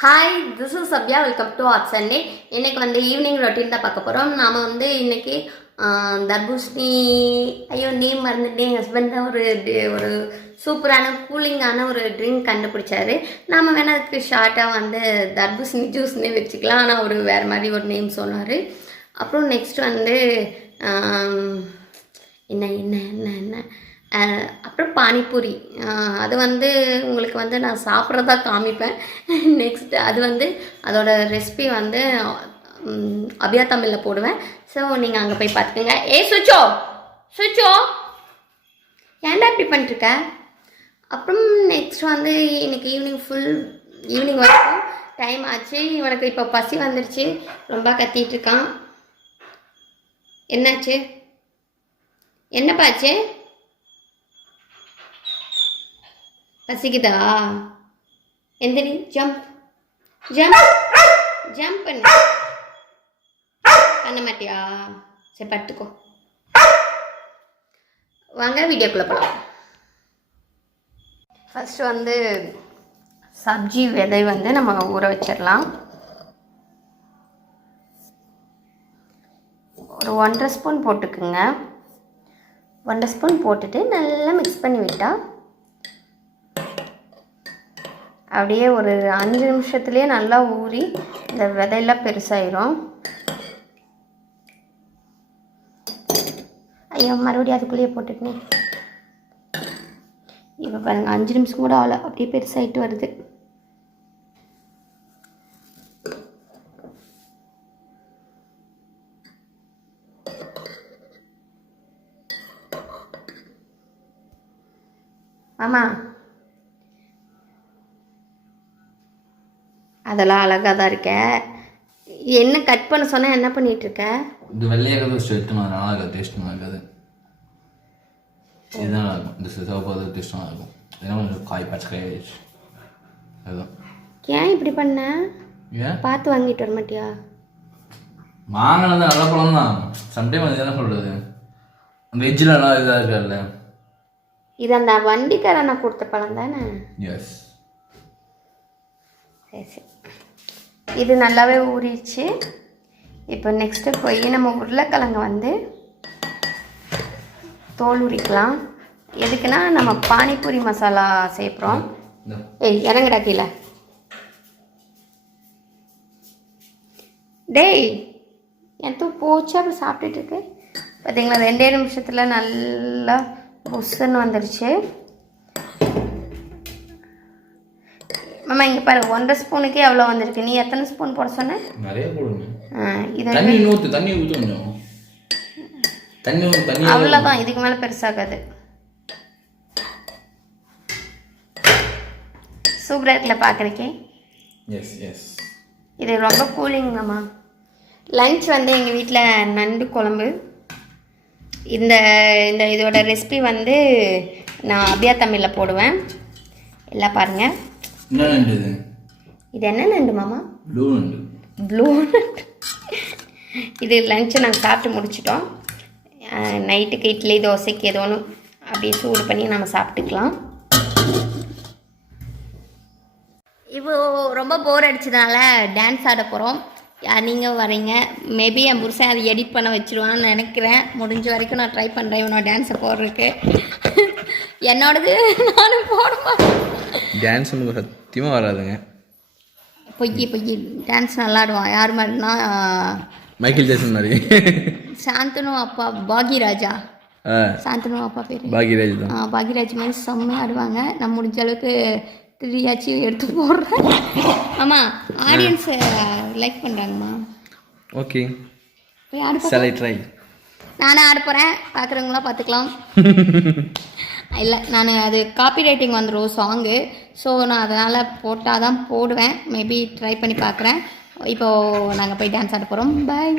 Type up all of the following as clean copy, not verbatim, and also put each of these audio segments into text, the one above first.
Hi, this is Sabya. Welcome to ad Sunday. இன்றைக்கி வந்து evening routine தான் பார்க்க போகிறோம். நாம் வந்து இன்றைக்கி தர்பூசணி நேம் மறந்துட்டு என் ஹஸ்பண்ட் தான் ஒரு சூப்பரான கூலிங்கான ஒரு ட்ரிங்க் கண்டுபிடிச்சாரு. நாம் வேணால் அதுக்கு ஷார்ட்டாக வந்து தர்பூசணி ஜூஸ்னே வச்சுக்கலாம். ஆனால் அவர் வேறு மாதிரி ஒரு நேம் சொன்னார். அப்புறம் நெக்ஸ்ட் வந்து என்ன என்ன என்ன என்ன அப்புறம் பானிபூரி. அது வந்து உங்களுக்கு வந்து நான் சாப்பிட்றதா காமிப்பேன் நெக்ஸ்ட். அது வந்து அதோட ரெசிபி வந்து அபியா தமிழில் போடுவேன். ஸோ நீங்கள் அங்கே போய் பார்த்துக்கோங்க. சுச்சோ சுச்சோ ஏன்டா இப்படி பண்ணிட்டுருக்க. அப்புறம் நெக்ஸ்ட் வந்து இன்னைக்கு ஈவினிங் வரைக்கும் டைம் ஆச்சு. இவனுக்கு இப்போ பசி வந்துருச்சு, ரொம்ப கத்திகிட்ருக்கான். என்னாச்சு, என்னப்பாச்சு, பசிக்குதா? எந்திரி, ஜம்ப் ஜம்ப் ஜம்ப் பண்ண மாட்டியா? சரி பட்டுக்கோ. வாங்க வீடியோக்குள்ளே போகலாம். ஃபஸ்ட்டு வந்து சப்ஜி விதை வந்து நம்ம ஊற வச்சிடலாம். ஒரு 1.5 ஸ்பூன் போட்டுக்குங்க. 1.5 ஸ்பூன் போட்டுட்டு நல்லா மிக்ஸ் பண்ணி விட்டால் அப்படியே ஒரு 5 நிமிஷத்துலேயே நல்லா ஊறி இந்த விதையெல்லாம் பெருசாயிரும். ஐயோ, மறுபடியும் அதுக்குள்ளேயே போட்டுட்டேன். இப்போ பாருங்கள், 5 நிமிஷம் கூட ஆகலை, அப்படியே பெருசாகிட்டு வருது. ஆமா, அதெல்லாம் அழகாக தான் இருக்க. என்ன கட் பண்ண சொன்னால் என்ன பண்ணிகிட்ருக்க? இது வெள்ளையாக ஸ்ட்ரெட்டு நல்லா இருக்காது, டேஸ்ட் நல்லா இருக்காது. இதுதான் நல்லா இருக்கும். இந்த சிவப்பாக டேஸ்ட் நல்லா இருக்கும். ஏன்னா கொஞ்சம் பச்சை காய் ஆயிடுச்சு. அதுதான். ஏன் இப்படி பண்ண? ஏன் பார்த்து வாங்கிட்டு வர மாட்டியா? மாங்காய் வந்து நல்ல பழம் தான். சம்டைம் அது என்ன சொல்கிறது, வெஜ்ஜில் நல்லா இதாக இருக்காதுல்ல. இது அந்த வண்டிக்காரனை கொடுத்த பழம் தானே? எஸ். சரி சரி, இது நல்லாவே ஊறிடுச்சு. இப்போ நெக்ஸ்ட்டு போய் நம்ம உருளைக்கிழங்கு வந்து தோல் உரிக்கலாம். எதுக்குன்னா நம்ம பானிபூரி மசாலா சேர்க்குறோம். இறங்குடா கீழே. டேய், என் தூ போச்சு அப்படி சாப்பிட்டுட்டு இருக்கு. பார்த்தீங்களா, 2 நிமிஷத்தில் நல்லா புஷ்ஷுன்னு வந்துடுச்சு. மாமா இங்கே பாரு, 1.5 ஸ்பூனுக்கே அவ்வளோ வந்திருக்கு. நீ எத்தனை ஸ்பூன் போட சொன்ன? நிறைய போடுங்க. இது தண்ணி ஊற்றணும். தண்ணி அவ்வளோதான், இதுக்கு மேலே பெருசாகாது. சூப்பராக இருக்குல்ல பார்க்குறக்கே? Yes yes. இது ரொம்ப கூலிங் மாமா. லன்ச் வந்து எங்கள் வீட்டில் நண்டு குழம்பு. இந்த இதோட ரெசிபி வந்து நான் அபியா தமிழில் போடுவேன், எல்லாம் பாருங்கள். என்ன நண்டு இது? இது என்ன நண்டு மாமா? ப்ளூ நண்டு. ப்ளூ நண்டு. இது லஞ்சை நாங்கள் சாப்பிட்டு முடிச்சிட்டோம். நைட்டுக்கு இட்லி தோசைக்கு ஏதோ ஒன்று அப்படியே சூடு பண்ணி நம்ம சாப்பிட்டுக்கலாம். இப்போ ரொம்ப போர் அடிச்சதுனால டான்ஸ் ஆட போகிறோம். நீங்கள் வரீங்க. மேபி என் புருஷன் அதை எடிட் பண்ண வச்சுருவான்னு நினைக்கிறேன். முடிஞ்ச வரைக்கும் நான் ட்ரை பண்ணுறேன் இவனோட டான்ஸை போடுறதுக்கு. என்னோடது நானும் போடுமா? டான்ஸ் உங்களுக்கு சத்தியமாக வராதுங்க. பொய் டான்ஸ் நல்லா ஆடுவான். யார் மாதிரினா மைக்கேல் ஜாக்சன் மாதிரி. சாந்தனு அப்பா பாக்யராஜா. சாந்தனு அப்பா பேர் பாக்யராஜ் தான். பாக்யராஜ் மாதிரி செம்மையாக ஆடுவாங்க. நான் முடிஞ்ச அளவுக்கு 3 எடுத்து போடுறேன். ஆமாம், ஆடியன்ஸை லைக் பண்ணுறாங்கம்மா. ஓகே, போய் ஆடு. ட்ரை. நானே ஆட போகிறேன், பார்க்குறவங்களா பார்த்துக்கலாம். இல்லை, நான் அது காப்பி ரைட்டிங் வந்துடும் சாங்கு. ஸோ நான் அதனால் போட்டால் தான் போடுவேன். மேபி ட்ரை பண்ணி பார்க்குறேன். இப்போது நாங்கள் போய் டான்ஸ் ஆட போகிறோம். பாய்.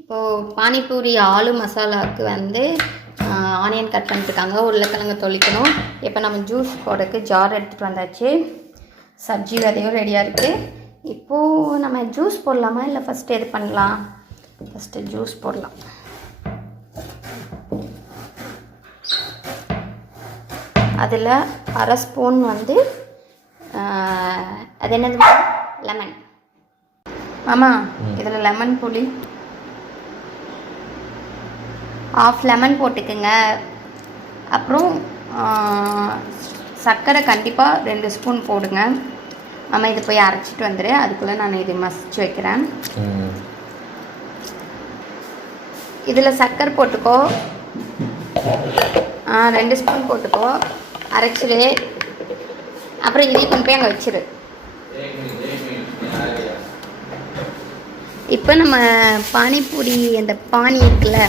இப்போது பானிபூரி ஆலு மசாலாவுக்கு வந்து ஆனியன் கட் பண்ணிட்டுருக்காங்க, உருளைக்கிழங்கு தொளிக்கணும். இப்போ நம்ம ஜூஸ் போடுறதுக்கு ஜார் எடுத்துகிட்டு வந்தாச்சு. சப்ஜி விதையும் ரெடியாக இருக்குது. இப்போது நம்ம ஜூஸ் போடலாமா இல்லை ஃபஸ்ட்டு எது பண்ணலாம்? ஃபஸ்ட்டு ஜூஸ் போடலாம். அதில் அரை ஸ்பூன் வந்து அது என்னது லெமன். மாமா இதில் லெமன் புளி ஆஃப் லெமன் போட்டுக்குங்க. அப்புறம் சர்க்கரை கண்டிப்பாக 2 ஸ்பூன் போடுங்க. மாமா இது போய் அரைச்சிட்டு வந்துடு, அதுக்குள்ளே நான் இது மசிச்சு வைக்கிறேன். இதில் சர்க்கரை போட்டுக்கோ, 2 ஸ்பூன் போட்டுக்கோ, அரைச்சிடு. அப்புறம் இதையும் கொண்டு போய் அங்கே வச்சிரு. இப்போ நம்ம பானிபூரி அந்த பானி இருக்குல்ல,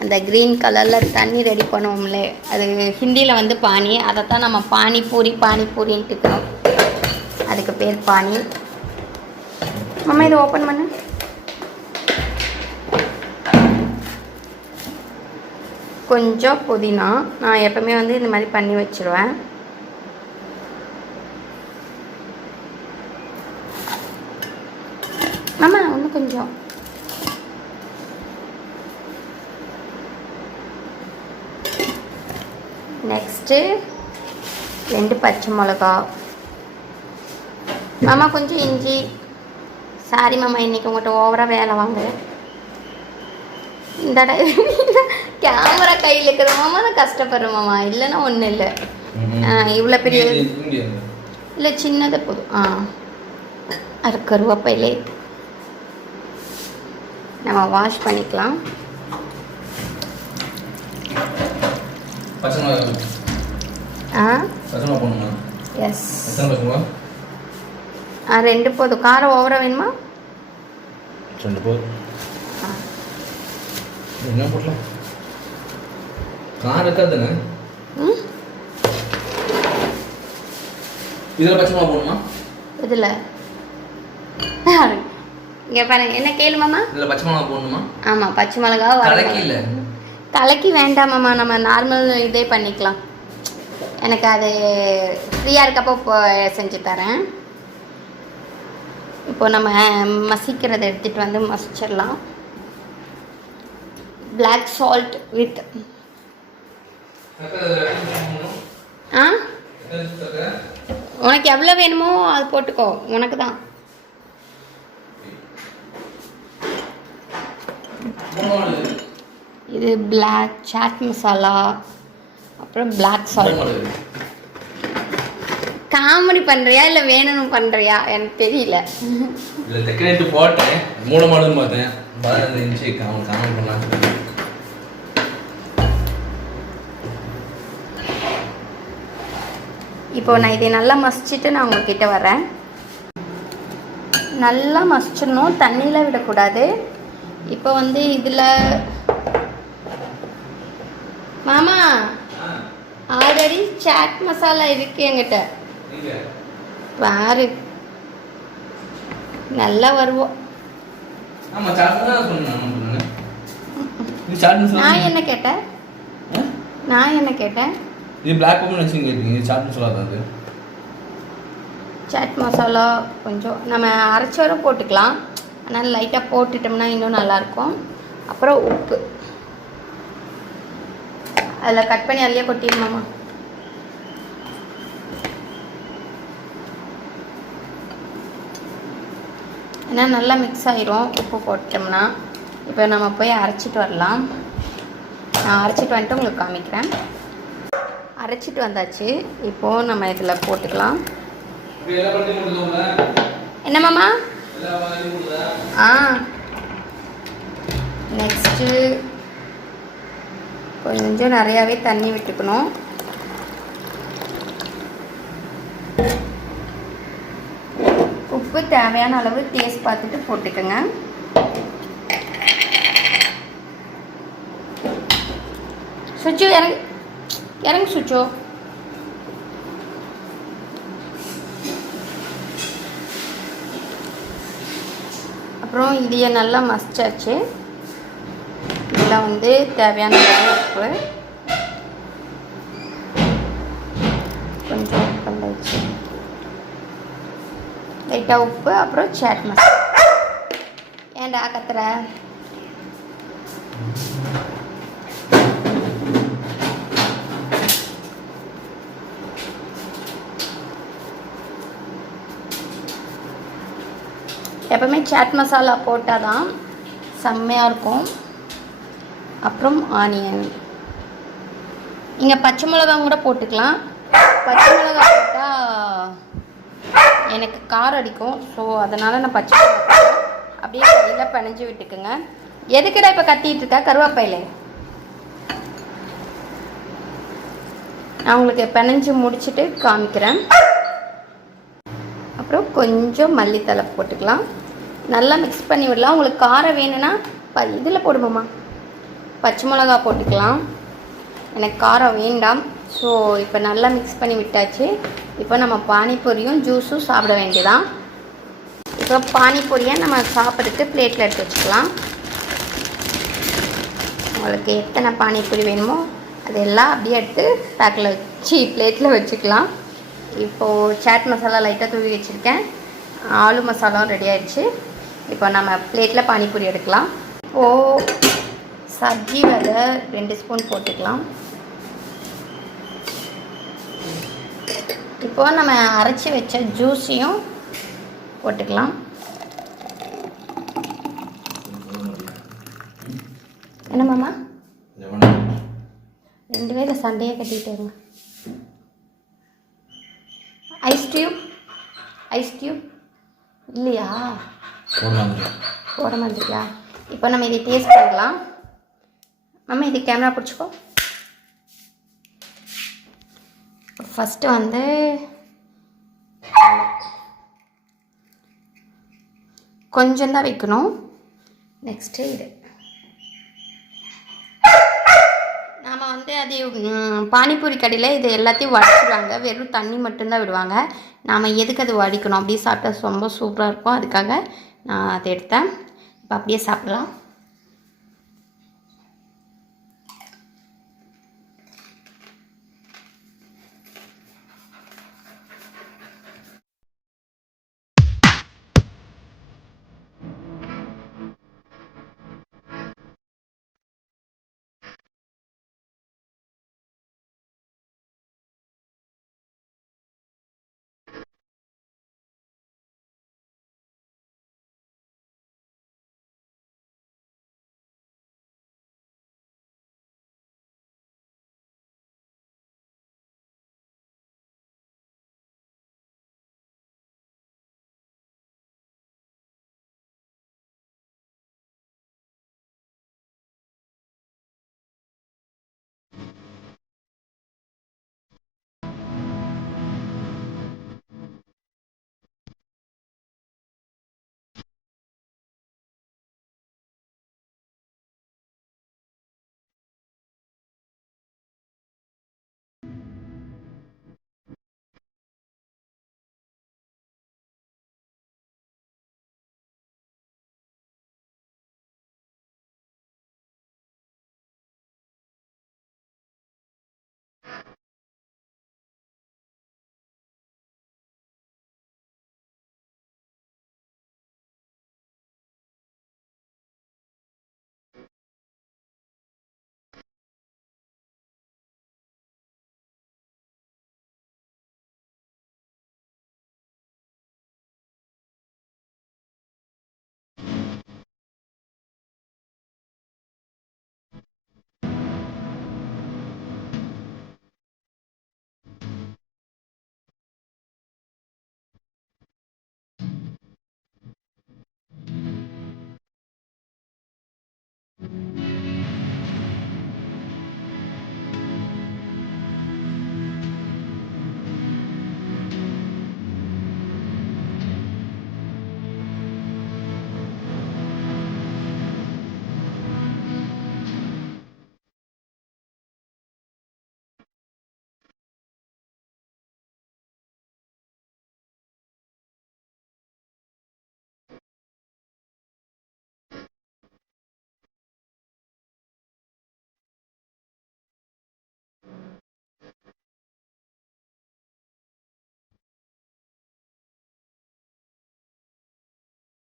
அந்த க்ரீன் கலரில் தண்ணி ரெடி பண்ணுவோம்ல, அது ஹிந்தியில் வந்து பானி, அதைத்தான் நம்ம பானிபூரின்ட்டு இருக்கிறோம். அதுக்கு பேர் பானி. மாமா இதை ஓப்பன் பண்ணு. கொஞ்சம் புதினா, நான் எப்பவுமே வந்து இந்த மாதிரி பண்ணி வச்சுருவேன். மாமா இன்னும் கொஞ்சம். நெக்ஸ்ட்டு 2 பச்சை மிளகா. மாமா கொஞ்சம் இஞ்சி. சாரி மாமா, இன்றைக்கி உங்கள்கிட்ட ஓவராக வேலை வாங்க. இந்த கேமரா கையில் இருக்கிற மாமா தான் கஷ்டப்படுறேன் மாமா, இல்லைன்னா ஒன்றும் இல்லை. இவ்வளோ பெரிய இல்லை, சின்னதை போதும். அது கருவேப்பிலை நம்ம வாஷ் பண்ணிக்கலாம். எஸ், 2 போதும். காரம் ஓவரா வேணுமா? 2 போதும். என்ன போடலாம்? காரம் இருக்காதுன்னு இதில் பச்சை மிளகா போடணுமா? இதில் இங்கே பாருங்க, என்ன கேளு மாமா. இதில் பச்சை மிளகா போடணுமா? ஆமாம், பச்சை மிளகா கலக்கி இல்லை, கலக்கி வேண்டாம் மாமா, நம்ம நார்மல் இதே பண்ணிக்கலாம். எனக்கு அது ஃப்ரீயாக இருக்கப்போ இப்போ செஞ்சு தரேன். இப்போ நம்ம மசிக்கிறத எடுத்துகிட்டு வந்து மசிச்சிடலாம். பிளாக் சால்ட் வித் உனக்கு எவ்வளோ வேணுமோ அது போட்டுக்கோ, உனக்கு தான். இது பிளாக் சாட் மசாலா, அப்புறம் பிளாக் சால்ட். காமெடி பண்ணுறியா இல்லை வேணும்னு பண்ணுறியா எனக்கு தெரியல. இல்லை தெக்கனேட்டு போட்டேன், மூலமாடுன்னு பார்த்தேன், இருந்துச்சு காமெடி பண்ணலாம். இப்போ நான் இதை நல்லா மசிச்சுட்டு நான் உங்ககிட்ட வரேன். நல்லா மசிச்சிடணும், தண்ணியில் விடக்கூடாது. இப்போ வந்து இதில் மாமா ஆல்ரெடி சாட் மசாலா இருக்கு என்கிட்ட, பாரு. நல்லா வருவோம். நான் என்ன கேட்டேன்? இது பிளாக் பெப்பர் வச்சு கேட்டீங்க, சாட் மசாலா தான். அது சாட் மசாலா கொஞ்சம் நம்ம அரைச்சி வர போட்டுக்கலாம், ஆனால் லைட்டாக போட்டுட்டோம்னா இன்னும் நல்லாயிருக்கும். அப்புறம் உப்பு அதில் கட் பண்ணி அதிலே கொட்டிடுமாம்மா. ஏன்னா நல்லா மிக்ஸ் ஆகிரும் உப்பு போட்டோம்னா. இப்போ நம்ம போய் அரைச்சிட்டு வரலாம். நான் அரைச்சிட்டு வந்துட்டு உங்களுக்கு காமிக்கிறேன். அரைச்சிட்டு வந்தாச்சு. இப்போது நம்ம இதில் போட்டுக்கலாம். என்னம்மாம்மா? நெக்ஸ்ட்டு கொஞ்சம் நிறையாவே தண்ணி விட்டுக்கணும். உப்பு தேவையான அளவு டேஸ்ட் பார்த்துட்டு போட்டுக்கோங்க. சுச்சு இறங்கு சுச்சோ. அப்புறம் இதையை நல்லா மசிச்சாச்சு. இதில் வந்து தேவையான உப்பு, கொஞ்சம் உப்பு வச்சு லைட்டாக உப்பு, அப்புறம் சாட் மசாலா. ஏன்டா கத்துற? எப்போவுமே சாட் மசாலா போட்டால் தான் செம்மையாக இருக்கும். அப்புறம் ஆனியன், நீங்கள் பச்சை மிளகாய் கூட போட்டுக்கலாம். பச்சை மிளகாய் போட்டால் எனக்கு காரம் அடிக்கும். ஸோ அதனால் நான் பச்சை மிளகாய் போட்டேன். அப்படியே கையில் பிணைஞ்சு விட்டுக்குங்க. எதுக்குடா இப்போ கத்திட்டு இருக்கா கருவேப்பிலை? நான் உங்களுக்கு பிணைஞ்சு முடிச்சுட்டு காமிக்கிறேன். அப்புறம் கொஞ்சம் மல்லித்தழை போட்டுக்கலாம். நல்லா மிக்ஸ் பண்ணி விடலாம். உங்களுக்கு காரம் வேணும்னா இதில் போடுமாம்மா பச்சை மிளகா போட்டுக்கலாம். எனக்கு காரம் வேண்டாம். ஸோ இப்போ நல்லா மிக்ஸ் பண்ணி விட்டாச்சு. இப்போ நம்ம பானிபூரியும் ஜூஸும் சாப்பிட வேண்டியதான். இப்போ பானிபூரியை நம்ம சாப்பிட்றதுக்கு பிளேட்டில் எடுத்து வச்சுக்கலாம். உங்களுக்கு எத்தனை பானிபூரி வேணுமோ அதெல்லாம் அப்படியே எடுத்து பேக்கில் வச்சு பிளேட்டில் வச்சுக்கலாம். இப்போது சாட் மசாலா லைட்டாக தூவி வச்சுருக்கேன். ஆலு மசாலாவும் ரெடி ஆகிடுச்சு. இப்போ நம்ம பிளேட்டில் பானிபூரி எடுக்கலாம். இப்போது சப்ஜி விதை 2 ஸ்பூன் போட்டுக்கலாம். இப்போது நம்ம அரைச்சி வச்ச ஜூஸையும் போட்டுக்கலாம். என்னம்மாம்மா 2 பேரும் சண்டையே கட்டிகிட்டு வருங்க. ஐஸ் டியூப் இல்லையா? போட மாதிரியா? இப்போ நம்ம இதை டேஸ்ட் பண்ணலாம். மாமா இது கேமரா பிடிச்சிக்கோ. ஃபஸ்ட்டு வந்து கொஞ்சம் தான் வைக்கணும். நெக்ஸ்ட்டு இது நாம் வந்து அது பானிபூரி கடையில் இது எல்லாத்தையும் வடிச்சிடுவாங்க. வெறும் தண்ணி மட்டும்தான் விடுவாங்க. நாம் எதுக்கு அது வடிக்கணும்? அப்படியே சாப்பிட்டா ரொம்ப சூப்பராக இருக்கும். அதுக்காக நான் அதை எடுத்தேன். இப்போ அப்படியே சாப்பிடலாம்.